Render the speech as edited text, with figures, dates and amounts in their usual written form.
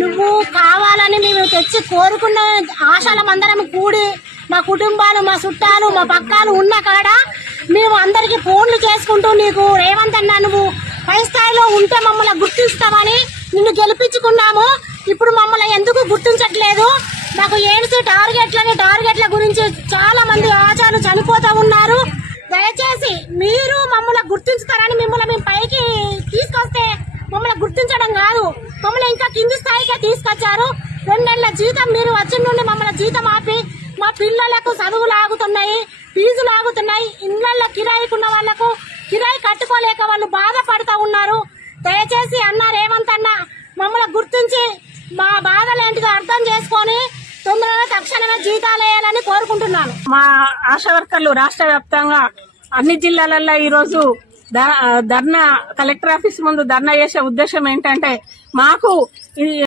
నువ్వు కావాలని మేము తెచ్చి కోరుకున్న ఆశలం అందరం కూడి మా కుటుంబాలు మా చుట్టాలు మా పక్కాలు ఉన్న కాడ మేము అందరికి ఫోన్లు చేసుకుంటూ నీకు రేవంత్ అన్న నువ్వు పై స్థాయిలో ఉంటే మమ్మల్ని గుర్తిస్తామని నిన్ను గెలిపించుకున్నాము. ఇప్పుడు మమ్మల్ని ఎందుకు గుర్తించట్లేదు? మాకు ఏడ్చి టార్గెట్ల గురించి చాలా మంది ఆచారాలు చనిపోతూ ఉన్నారు. దయచేసి మీరు మమ్మల్ని గుర్తించుతారని మిమ్మల్ని మేము పైకి తీసుకొస్తే మమ్మల్ని గుర్తించడం కాదు, మమ్మల్ని ఇంకా కింది స్థాయిగా తీసుకొచ్చారు. 2 నెలల జీతం మీరు వచ్చిన నుండి మమ్మల్ని జీతం ఆపి మా పిల్లలకు చదువులు ఆగుతున్నాయి, ఫీజులు ఆగుతున్నాయి. ఇళ్లలో కిరాయికున్న వాళ్లకు కిరాయి కట్టుకోలేక వాళ్ళు బాధపడుతూ ఉన్నారు. దయచేసి అన్న రేవంత్ అన్న మమ్మల్ని గుర్తించి మా బాధలేంటిదో అర్థం చేసుకొని తొందరగా తక్షణమే జీతాలు వేయాలని కోరుకుంటున్నాను. మా ఆశా వర్కర్లు రాష్ట్ర వ్యాప్తంగా అన్ని జిల్లాలలో ఈ రోజు ధర్నా కలెక్టర్ ఆఫీస్ ముందు ధర్నా చేసే ఉద్దేశం ఏంటంటే మాకు